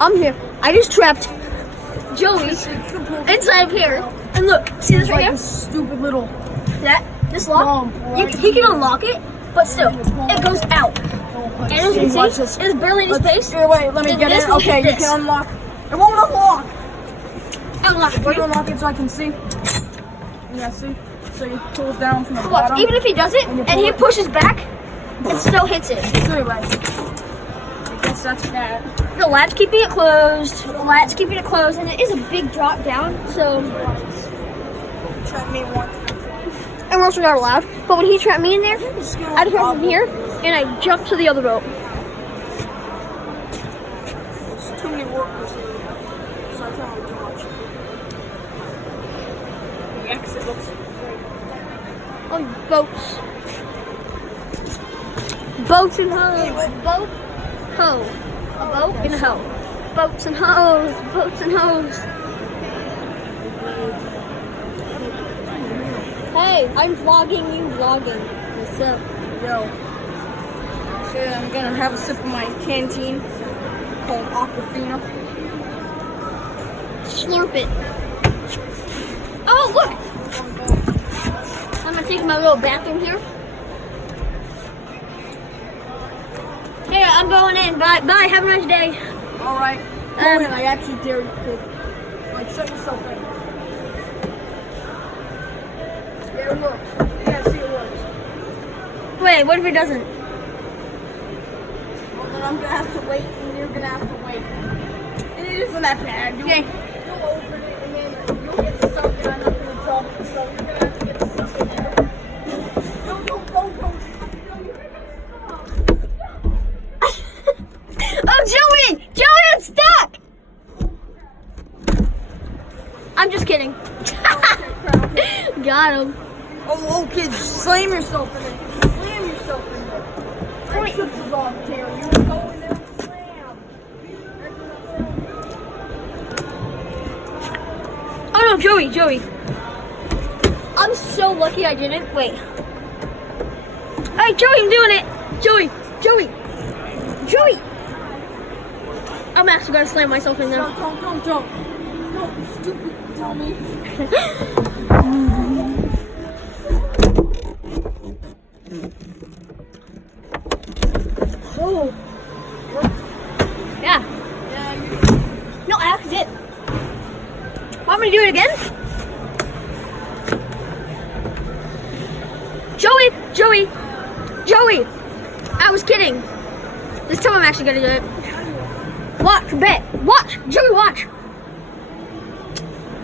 I'm here. I just trapped Joey inside of here. And look, see this right here? Stupid little. This lock. He can unlock it, but still, it goes out. And as you can see, it's barely in his face. Here, wait, let me get it. Okay, you can unlock. It won't unlock. Unlock it for you. Unlock it so I can see. Yeah, see? So you pull it down from the bottom. Even if he does it and he pushes back, it still hits it. So anyway, I guess that's that. The latch keeping it closed. And it is a big drop down, so. Trap me once. And we're also not allowed. But when he trapped me in there, I just went from here and I jumped to the other boat. There's too many workers here, so I can't really do much. The exit looks great. Oh, boats. Boats and hoes. Boat, hoe. A boat and a hoe. Boats and hoes. Boats and hoes. Hey, I'm vlogging, you vlogging. What's up? Yo. So I'm gonna have a sip of my canteen called Aquafina. Slurp it. Oh, look! I'm gonna take my little bathroom here. Hey, I'm going in. Bye. Bye. Have a nice day. Alright. Go in. I actually dare you to. Like, shut yourself in. Yeah, it works. Yeah, see, it works. Wait, what if it doesn't? Well, then I'm gonna have to wait, and you're gonna have to wait. And it isn't that bad. Okay. You'll open it, and then you'll get stuck, and I'm not gonna drop it, so you're gonna have to get stuck in there. Don't. Oh, Joey! Joey, I'm stuck! I'm just kidding. Got him. Oh, kids, slam yourself in it. Slam yourself in there. That shit is off, Taylor. You go in there and slam. Oh no, Joey. I'm so lucky I didn't. Wait. Hey, Joey, I'm doing it. Joey. I'm actually gonna slam myself in there. Don't, stupid dummy. Oh. Yeah. No, I actually did. Want me to do it again? Joey. I was kidding. This time I'm actually gonna do it. Watch, bet. Watch. Joey, watch.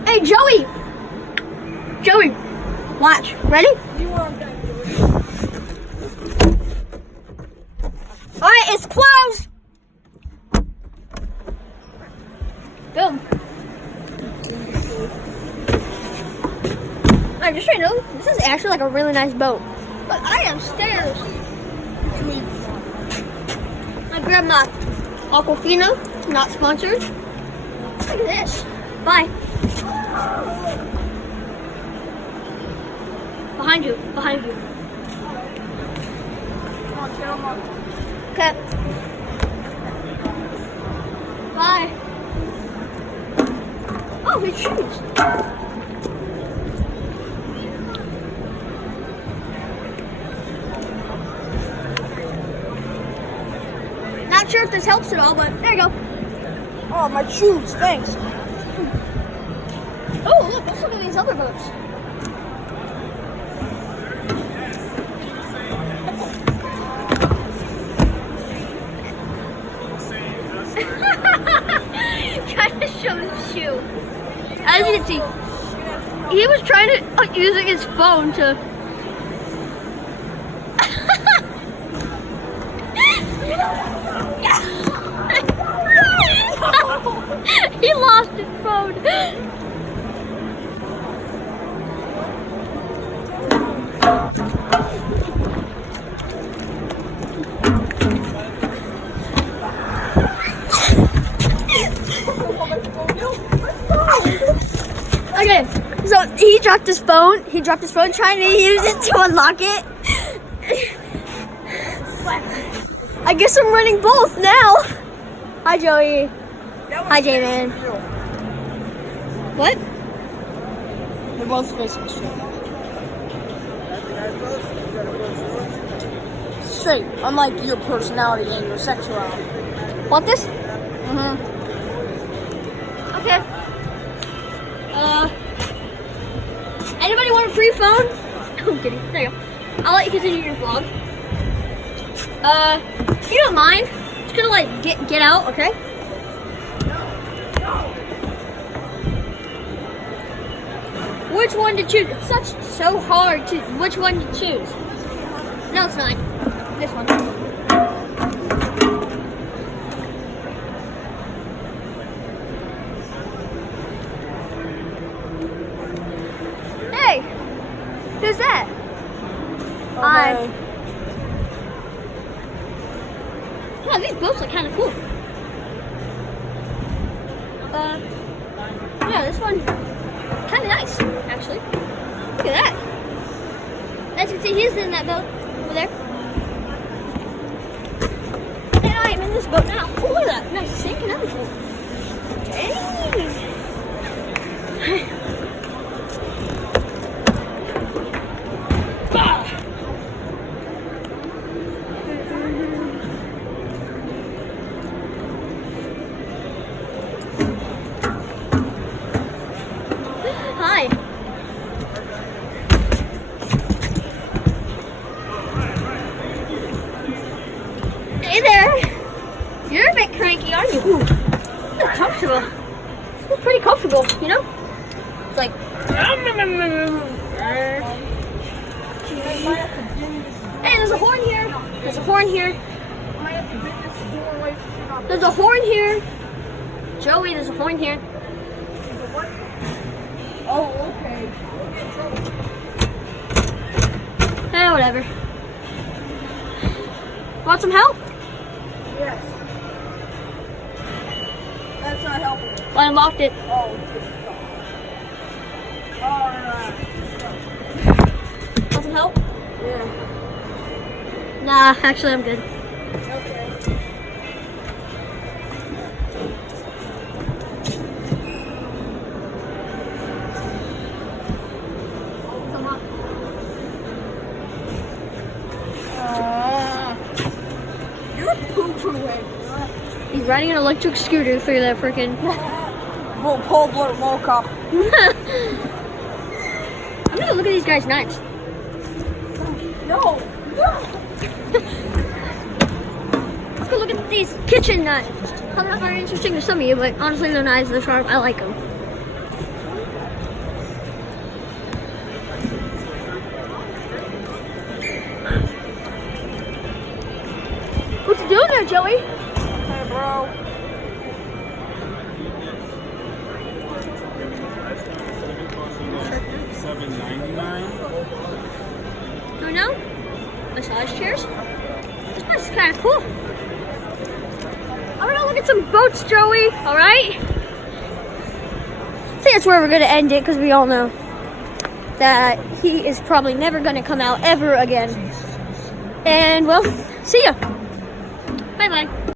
Hey, Joey. Watch. Ready? Alright, it's closed. Boom. Alright, just so you know, this is actually like a really nice boat. But I am stairs. I grabbed my Aquafina, not sponsored. Look at this. Bye. Behind you. Okay. Bye. Oh, his shoes. Not sure if this helps at all, but there you go. Oh, my shoes, thanks. Oh, look, let's look at these other boats. Trying to show his shoe. As you can see, he was trying to using his phone to. He lost his phone. Okay, so he dropped his phone. Trying to use it to unlock it. I guess I'm running both now. Hi, Joey. Hi, J-Man. What? They're both facing straight, unlike your personality and your sexuality. Want this? Mm-hmm. Okay. Anybody want a free phone? I'm kidding. There you go. I'll let you continue your vlog. If you don't mind, just gonna like get out, okay? Which one to choose? It's so hard to which one to choose. No, it's not. This one. Hey, who's that? Okay. Yeah, these boats are kind of cool. Yeah, this one kind of nice, actually. Look at that. As you can see, he's in that boat over there. And I am in this boat now. Oh, look at that. Nice sink and everything. Dang. Ah. Hi. Hey there. You're a bit cranky, aren't you? Ooh, you're comfortable. It's pretty comfortable, you know? It's like. Hey, there's a horn here. There's a horn here. There's a horn here. Joey, there's a horn here. Oh, okay. Whatever. Want some help? Yes. That's not helping. Well, I unlocked it. Oh, alright. Want some help? Yeah. Nah, actually, I'm good. Okay. Come on. You're a poo-poo-head. He's riding an electric scooter through that freaking. Pole blurt mocha. I'm gonna look at these guys' knives. No. Let's go look at these kitchen knives. Probably not very interesting to some of you, but honestly, the knives are sharp. I like them. What you doing there, Joey? Hey, bro. $7.99. Do you know? Massage chairs? This place is kind of cool. I'm gonna look at some boats, Joey. All right? I think that's where we're gonna end it because we all know that he is probably never gonna come out ever again. And well, see ya. Bye bye.